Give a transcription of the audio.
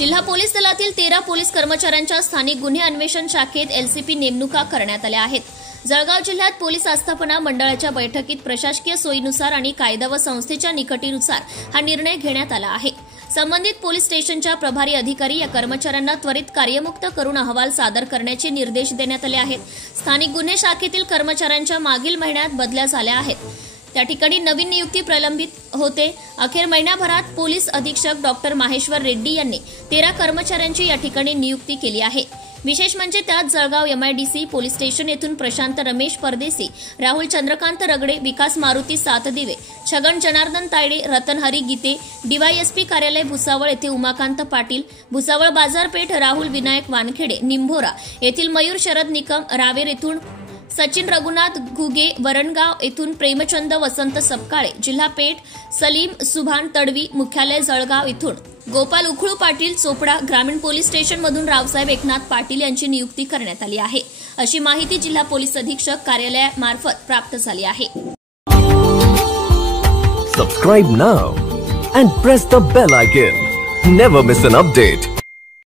जिल्हा पोलीस दलातील 13 पोलीस कर्मचाऱ्यांच्या स्थानिक गुन्हे अन्वेषण शाखेत एलसीपी नेमणुका करण्यात आल्या आहेत। जळगाव जिल्ह्यात पोलीस आस्थापना मंडळाच्या बैठकीत प्रशासकीय सोयीनुसार आणि कायदा व संस्थेच्या निकटीनुसार हा निर्णय घेण्यात आला आहे। संबंधित पोलीस स्टेशनच्या प्रभारी अधिकारी या कर्मचाऱ्यांना त्वरित कार्यमुक्त करून अहवाल सादर करण्याचे निर्देश देण्यात आले आहेत। स्थानिक गुन्हे शाखेतील कर्मचाऱ्यांच्या मागील महिन्यात बदल्या झाल्या आहेत। त्या ठिकाणी नवीन नियुक्ती प्रलंबित होते। अखेर महिन्याभरात पोलीस अधीक्षक डॉक्टर माहेश्वर रेड्डी यांनी 13 कर्मचाऱ्यांची या ठिकाणी नियुक्ती केली आहे। विशेष म्हणजे त्यात जळगाव एमआयडीसी पोलीस स्टेशन येथून प्रशांत रमेश परदेसी, राहुल चंद्रकांत रगडे, विकास मारुती सातदिवे, छगन जनार्दन तायडे, रतन हरी गीते, डीवायएसपी कार्यालय भुसावळ येथे उमाकांत पाटील, भुसावळ बाजारपेठ राहुल विनायक वानखेडे, निंभोरा येथील मयूर शरद निकम, रावेर येथून सचिन रघुनाथ घुगे, वरणगाव येथून प्रेमचंद वसंत सपकाळे, जिल्हा पेठ सलीम सुभान तडवी, मुख्यालय जळगाव येथून गोपाल उखळू पाटील, चोपडा ग्रामीण पोलीस स्टेशन मधून रावसाहेब एकनाथ पाटील यांची नियुक्ती करण्यात आली आहे, अशी माहिती जिल्हा पोलीस अधीक्षक कार्यालयामार्फत प्राप्त झाली आहे। Subscribe now and press the bell icon. Never miss an update.